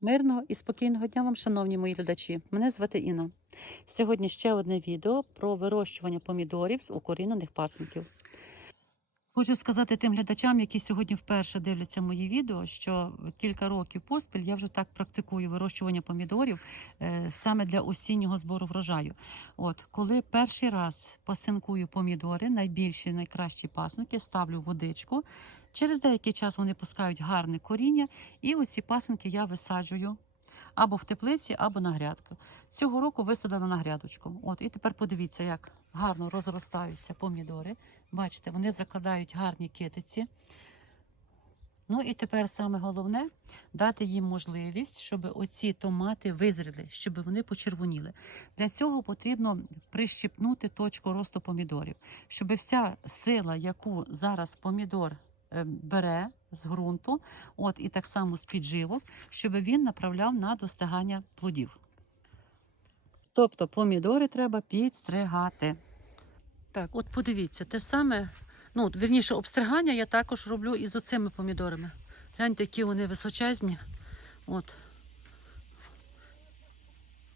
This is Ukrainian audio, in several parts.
Мирного і спокійного дня вам, шановні мої глядачі. Мене звати Інна. Сьогодні ще одне відео про вирощування помідорів з укорінених пасинків. Хочу сказати тим глядачам, які сьогодні вперше дивляться мої відео, що кілька років поспіль я вже так практикую вирощування помідорів е, саме для осіннього збору врожаю. От коли перший раз пасинкую помідори, найбільші, найкращі пасинки, ставлю водичку. Через деякий час вони пускають гарне коріння, і оці пасинки я висаджую або в теплиці, або на грядку. Цього року висадила на грядочку. От і тепер подивіться, як гарно розростаються помідори. Бачите, вони закладають гарні китиці. Ну і тепер саме головне дати їм можливість, щоб оці томати визріли, щоб вони почервоніли. Для цього потрібно прищипнути точку росту помідорів, щоб вся сила, яку зараз помідор бере з ґрунту, от і так само з підживок, щоб він направляв на достигання плодів. Тобто помідори треба підстригати. Так, от подивіться, те саме, ну, от, вірніше, обстригання я також роблю і з оцими помідорами. Гляньте, які вони височезні. От.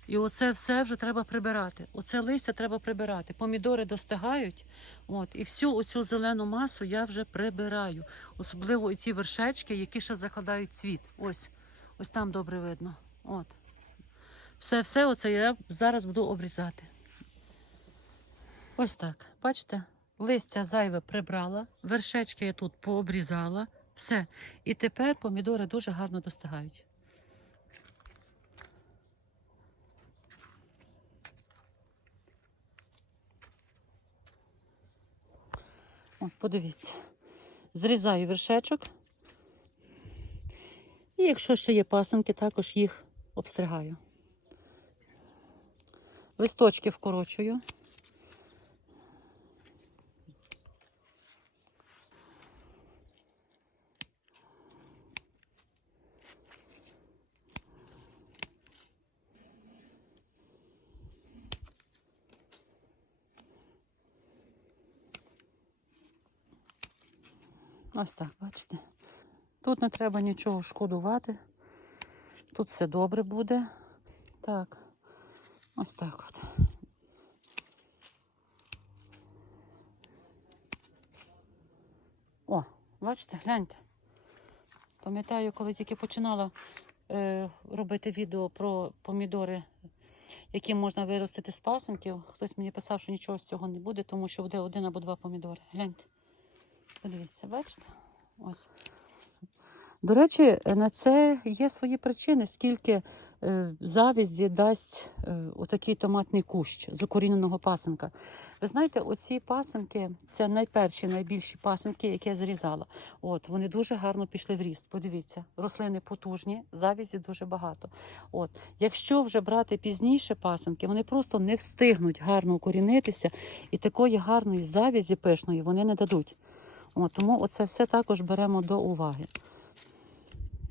І оце все вже треба прибирати. Оце листя треба прибирати. Помідори достигають. От, і всю оцю зелену масу я вже прибираю. Особливо ці вершечки, які ще закладають цвіт. Ось, ось там добре видно. От. Все, все оце я зараз буду обрізати. Ось так. Бачите? Листя зайве прибрала, вершечки я тут пообрізала. Все. І тепер помідори дуже гарно достигають. От, подивіться. Зрізаю вершечок. І якщо ще є пасинки, також їх обстригаю. Листочки вкорочую. Ось так, бачите. Тут не треба нічого шкодувати. Тут все добре буде. Так, ось так от. О, бачите, гляньте. Пам'ятаю, коли тільки починала е, робити відео про помідори, які можна виростити з пасенків. Хтось мені писав, що нічого з цього не буде, тому що буде один або два помідори. Гляньте. Подивіться, бачите? Ось. До речі, на це є свої причини, скільки е, завізді дасть е, отакий томатний кущ з укоріненого пасенка. Ви знаєте, оці пасенки це найперші, найбільші пасенки, які я зрізала. От вони дуже гарно пішли в ріст. Подивіться, рослини потужні, завізі дуже багато. От, якщо вже брати пізніше пасенки, вони просто не встигнуть гарно укорінитися, і такої гарної завізі пишної вони не дадуть. От, тому оце все також беремо до уваги.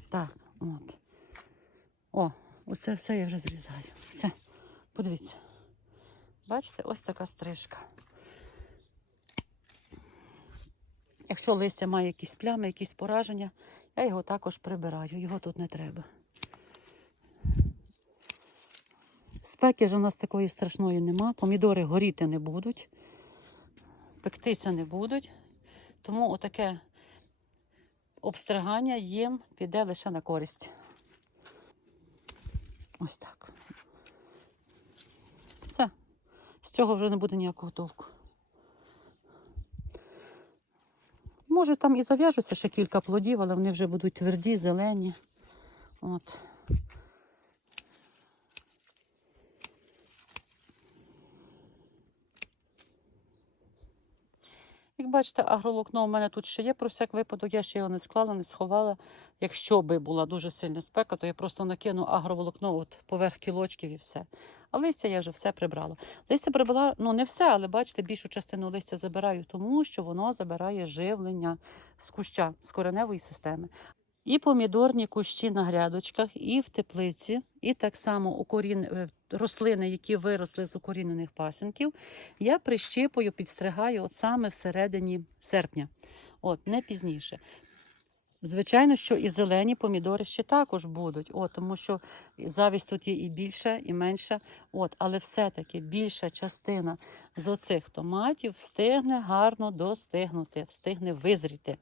Так, от. О, оце все я вже зрізаю. Все, подивіться. Бачите, ось така стрижка. Якщо листя має якісь плями, якісь пораження, я його також прибираю, його тут не треба. Спеки ж у нас такої страшної нема, помідори горіти не будуть, пектися не будуть. Тому отаке обстригання їм піде лише на користь. Ось так. Все. З цього вже не буде ніякого толку. Може, там і зав'яжуться ще кілька плодів, але вони вже будуть тверді, зелені. От. Як бачите, агроволокно у мене тут ще є про всяк випадок. Я ще його не склала, не сховала. Якщо би була дуже сильна спека, то я просто накину агроволокно от поверх кілочків і все. А листя я вже все прибрала. Листя прибрала, ну не все, але бачите, більшу частину листя забираю, тому що воно забирає живлення з куща, з кореневої системи. І помідорні кущі на грядочках, і в теплиці, і так само укорін... е, рослини, які виросли з укорінених пасенків, я прищипую, підстригаю от саме всередині серпня, от не пізніше. Звичайно, що і зелені помідори ще також будуть, От, тому що завість тут є і більша, і менша. От, але все-таки більша частина з оцих томатів встигне гарно достигнути, встигне визріти.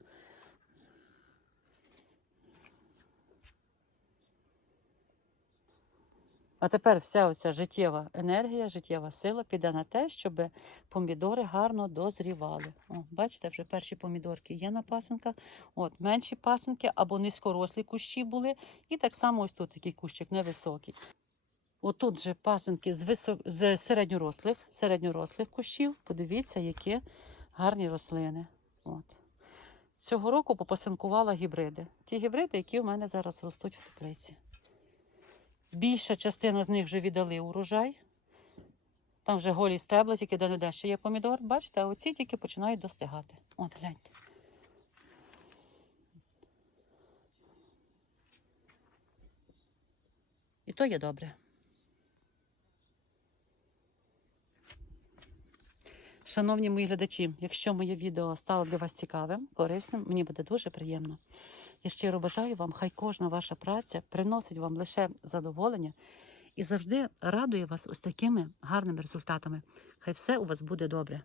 А тепер вся оця життєва енергія, життєва сила піде на те, щоб помідори гарно дозрівали. О, бачите, вже перші помідорки є на пасинках. От, менші пасинки або низькорослі кущі були. І так само ось тут такий кущик невисокий. Отут же пасинки з, висок... з середньорослих, середньорослих кущів. Подивіться, які гарні рослини. От. Цього року попасинкувала гібриди. Ті гібриди, які у мене зараз ростуть в теплиці. Більша частина з них вже віддали урожай. Там вже голі стебла, тільки де не де ще є помідор. Бачите, а оці тільки починають достигати. От, гляньте. І то є добре. Шановні мої глядачі, якщо моє відео стало для вас цікавим, корисним, мені буде дуже приємно. Я щиро бажаю вам, хай кожна ваша праця приносить вам лише задоволення і завжди радує вас ось такими гарними результатами. Хай все у вас буде добре.